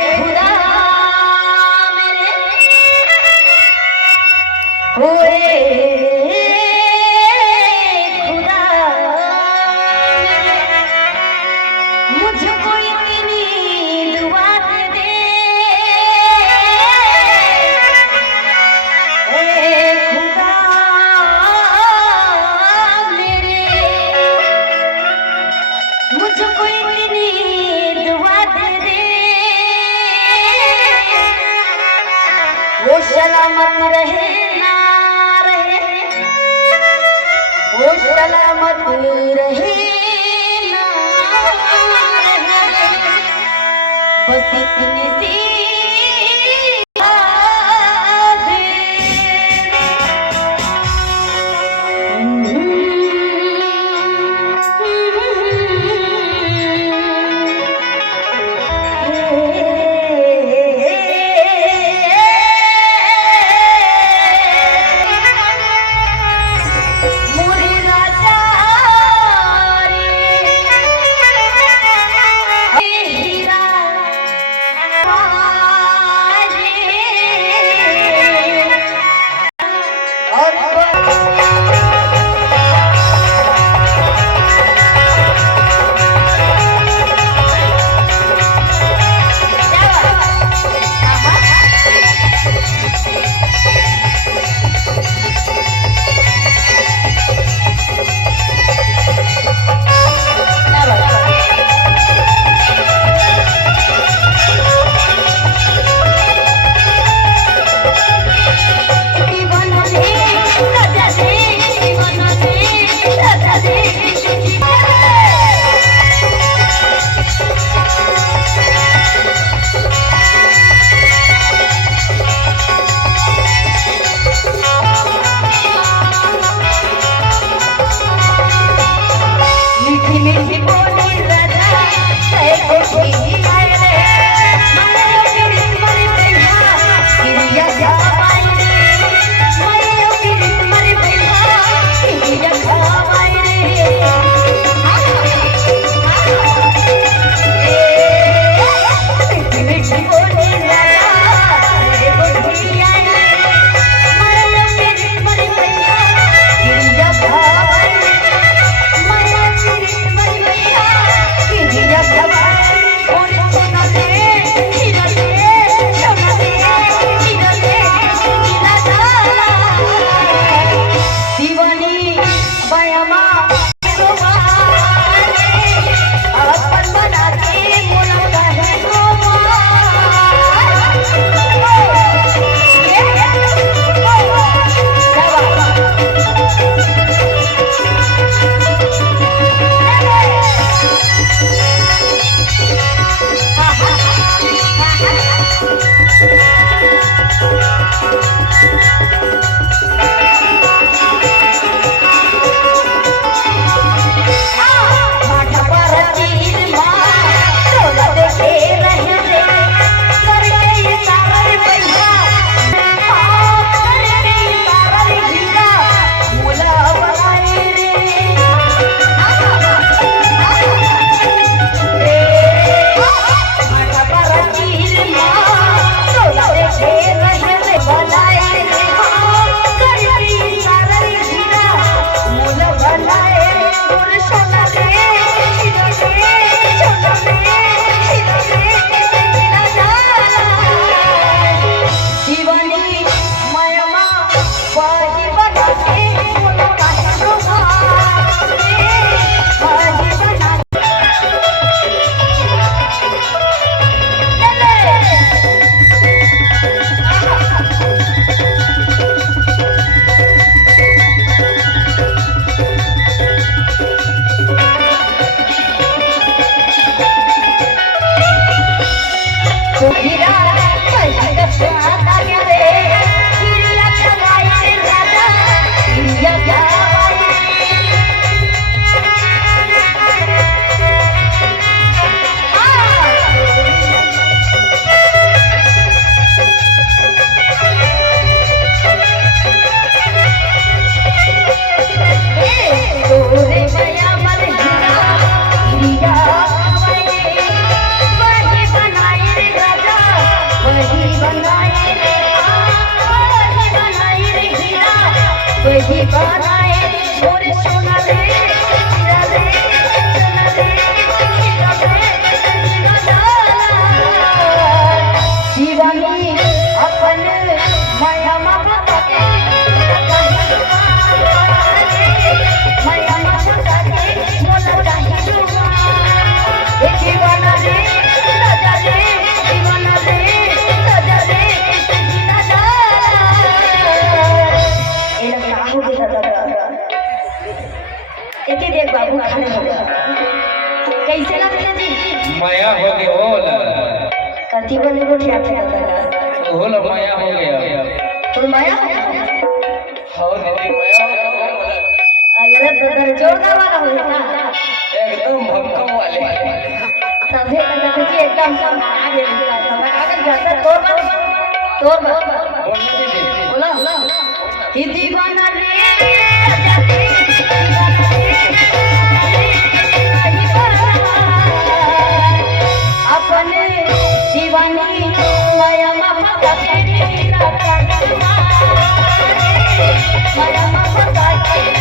खुदा मेरे ओए खुदा मुझको इतनी दुआ दे खुदा मेरे मुझको इतनी दुआ दे वो सलामत रहे ना रहे वो सलामत रहे ना रहे बस इतनी सी ही बनाए मोर सोना रे हीरा रे सोना रे हीरा रे हीरा दीवानी अपन माया माता के माया माता के मोला चाही दीवाना रे राजा रे दीवाना रे राजा रे जीना जा एला काहू के दादा एके देख बाबू खड़े हो गया कैसे लगता जी माया हो गई होला कथी बने गोठिया थे दादा होला माया हो गया तो माया हो दीदी माया हो गया अरे दादा जोरदार वाला हो ना एकदम भक्कम वाले तबे दादा जी एकदम आगे आगे जाता तो बोलने दीदी बोला कि दीवाना रे राजा रे दीवाना रे नहीं अपने दीवानी माया माता तेरी राधा माया माता तेरी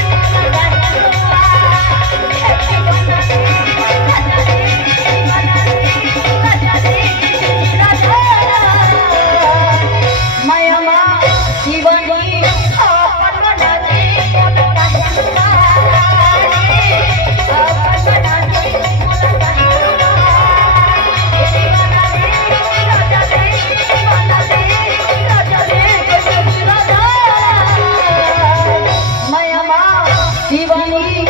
दीवानी